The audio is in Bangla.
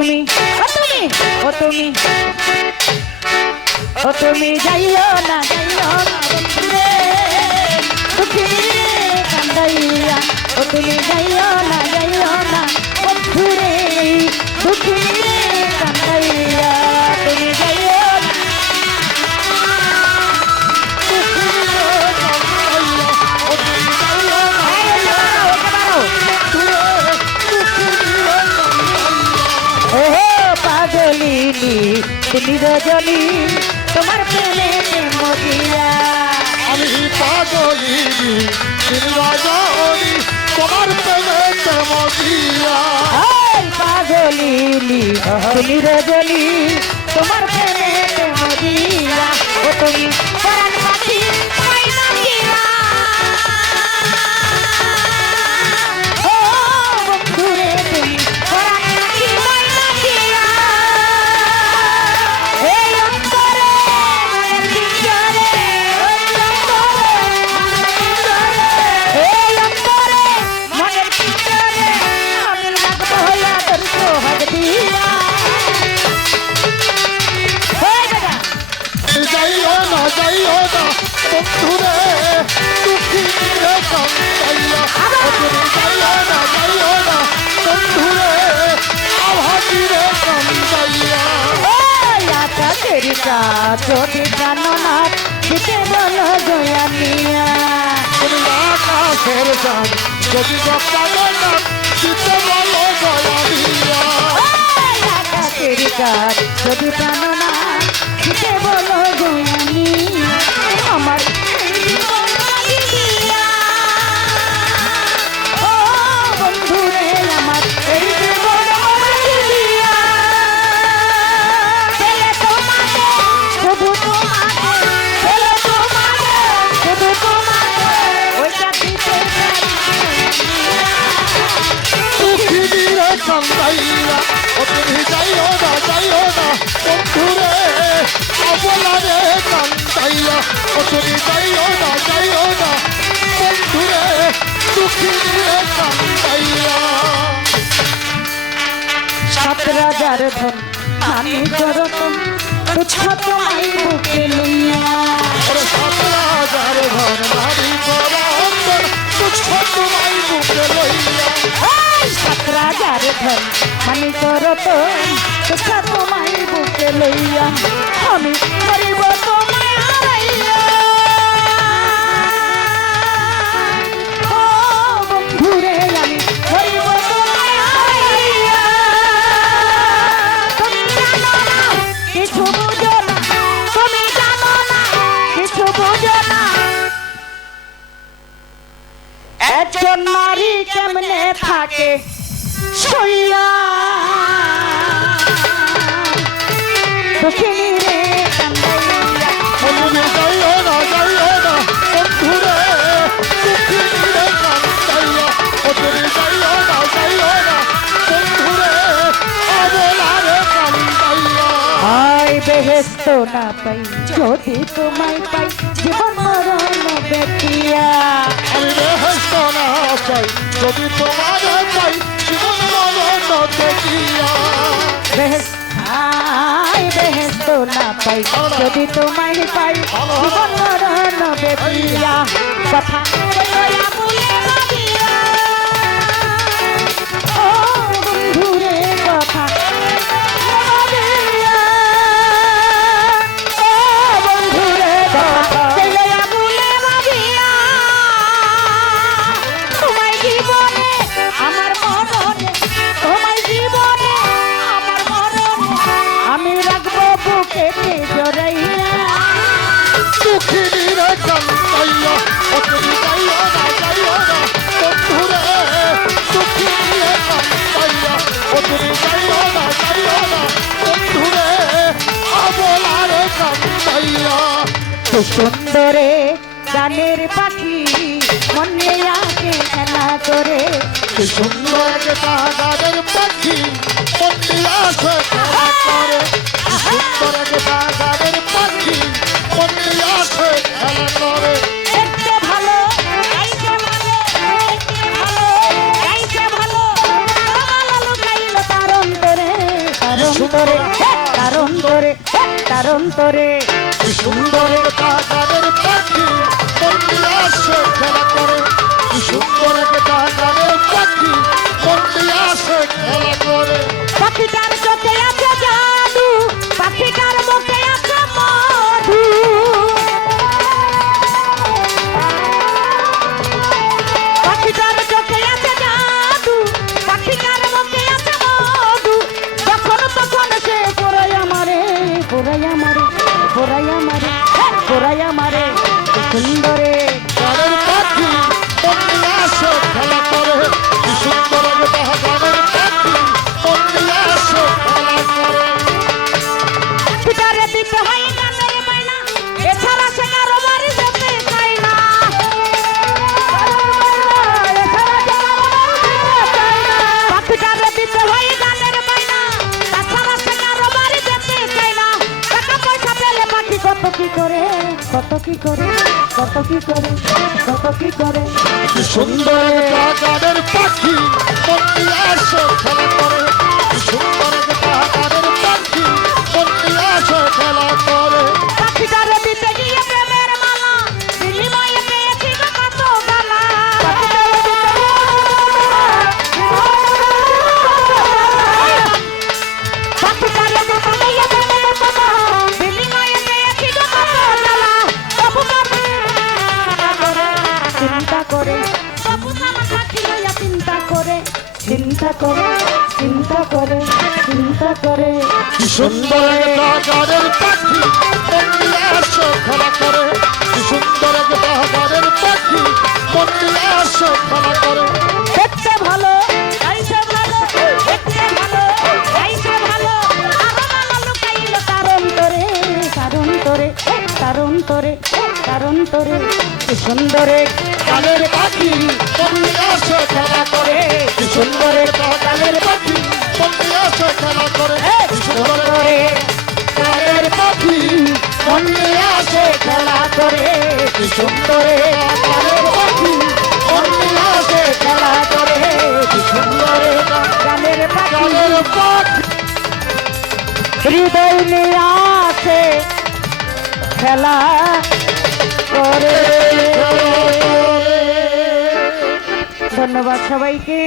তুমি ও তুমি ও তুমি যাইও না বন্ধুরে দুঃখী কান্দাইয়া ও তুমি যাইও না বন্ধুরে দুঃখী কান্দাইয়া তুমি যাইও না পাগলিনী তুমি রজনী তোমার প্রেমে মরিয়া আমি পাগলিনী তুমি রজনী তোমার প্রেমে মরিয়া পাগলিনী তুমি রজনী তোমার প্রেমে মরিয়া ও তুমি প্রাণ পাখি ও বন্ধুরে তুমি প্রাণ পাখি এই অন্তরে মনের ভিতরে এই অন্তরে মনের ভিতরে আমি রাখবো হইয়া তোর সোহাগ দিয়া যাইও না বন্ধুরে দুঃখী রে কান্দাইয়া তুমি যাইও না বন্ধুরে আভাতি রে কান্দাইয়া তেরি কাজ যদি জানো না দিতে বলো জয়ানিয়া তুমি আকাশের জান যদি জানো না দিতে বলো জয়ানিয়া তেরি কাজ যদি জানো না দিতে বলো জয়ানিয়া আমার ও বন্ধুরে আমার এই জীবন দিয়া শুধু তোমাকে ওইটা দিতে দুঃখী রে কান্দাইয়া ও তুমি যাইও না বন্ধুরে অবলা রে কান্দাইয়া ও তুমি যাইও না বন্ধুরে দুঃখী রে কান্দাইয়া সাত রাজার ধন আমি করতম তুচ্ছ তোমায় বুকে লইয়া ওরে সাত রাজার ঘর নারী করন্তর তুচ্ছ তোমায় বুকে লইয়া সাত রাজার ধন আমি করতম তুচ্ছ তোমায় বুকে লইয়া আমি করিব তোমায় হারাইয়া ও বন্ধুরে আমি করিব তোমায় হারাইয়া তুমি জানো না কিছু বুঝো না তুমি জানো না কিছু বুঝো না একজন নারী কেমনে থাকে সইয়া দুঃখিনী রে কান্দাইয়া তুমি যাইও না বন্ধুরে দুঃখী রে কান্দাইয়া ও তুমি যাইও না বন্ধুরে অবলা রে কান্দাইয়া আয় বেহেস্ত না পাই যদি তোমায় পাই জীবন মরণ বেটিয়া আমি বেহেস্ত না পাই যদি তোমার পাই জীবন মরণ দেখিয়া আয় বেহেস্ত না পাই যদি তোমায় পাই জীবন মরণ বেটিয়া কথা বলিয়া বলিয়া ও বন্ধুরে কথা বলিয়া ও বন্ধুরে কথা বলিয়া বলিয়া তোমায় জীবনে আমার মরণে তোমায় জীবনে আমার মরণে আমি রাখবো বুকেতে জড়াইয়া দুঃখী রে কান্দাইয়া ও তুমি যাইও না বন্ধুরে দুঃখী রে কান্দাইয়া ও তুমি যাইও না বন্ধুরে অবলা রে কান্দাইয়া সুন্দরে গানের পাখি মনে আগে খেলা করে সুন্দর গানের পাখি মন্দিরা খেলা করে সুন্দর গানের পাখি মন্দিরা খেলা করে দেখতে ভালো গাইতে ভালো দেখতে ভালো গাইতে ভালো ভালো গাইল তার অন্তরে তার অন্তরে কি সুন্দর একটা গানের পাখি মন দিয়ে আসে খেলা করে কি সুন্দর একটা গানের পাখি মন দিয়ে আসে খেলা করে পাখিটার চোখে আছে জাদু, পাখিটার মুখে আছে মধু। পাখিটার চোখে আছে জাদু, পাখিটার মুখে আছে মধু। যখন তখন সে পোড়াই আমারে, পোড়াই আমারে, পোড়াই আমারে, পোড়াই আমারে। কি সুন্দরে গানের পাখি মন দিয়ে আসে খেলা করে কি সুন্দর একটা গানের পাখি মন দিয়ে আসে খেলা করে পাখিটারে দিতে হয় গানের মাইনা, এছাড়া সে কারো বাড়ি যেতে চায় না। পাখিটারে দিতে হয় গানের মাইনা, তাছাড়া সে কারো বাড়ি যেতে চায় না। টাকা পয়সা পেলে পাখি কত কি করে, কত কি করে, কত কি করে, কত কি করে। কি সুন্দর একটা গানের পাখি মন দিয়ে আসে খেলা করে কি সুন্দর একটা গানের পাখি মন দিয়ে আসে খেলা করে পাখিটারে দিতে গিয়ে প্রেমের মালা, বিনিময়ে পেয়েছি গো কত গালা। পাখিটারে দিতে গিয়ে প্রেমের মালা, বিনিময়ে পেয়েছি গো কত গালা। তবু পাখি চিন্তা করে, তবু আমার পাখি লইয়া চিন্তা করে, চিন্তা করে, চিন্তা করে, চিন্তা করে। কি সুন্দর একটা গানের পাখি মন দিয়ে আসে খেলা করে কি সুন্দর একটা গানের পাখি মন দিয়ে আসে খেলা করে দেখতে ভালো, গাইতে ভালো, দেখতে ভালো, গাইতে ভালো। আরো মালা লুকাইল তার অন্তরে, তার অন্তরে, তার অন্তরে, তার অন্তরে। কি সুন্দরে গানের পাখি মন দিয়ে আসে খেলা করে কি সুন্দর একটা গানের পাখি মন দিয়ে আসে খেলা করে কি সুন্দর করে গানের পাখি মন দিয়ে আসে খেলা করে কি সুন্দর গানের পাখি মন দিয়ে আসে খেলা করে কি সুন্দর গানের পাখি গানের পাখি হৃদয় নিয়ে আসে খেলা করে। ধন্যবাদ সবাইকে।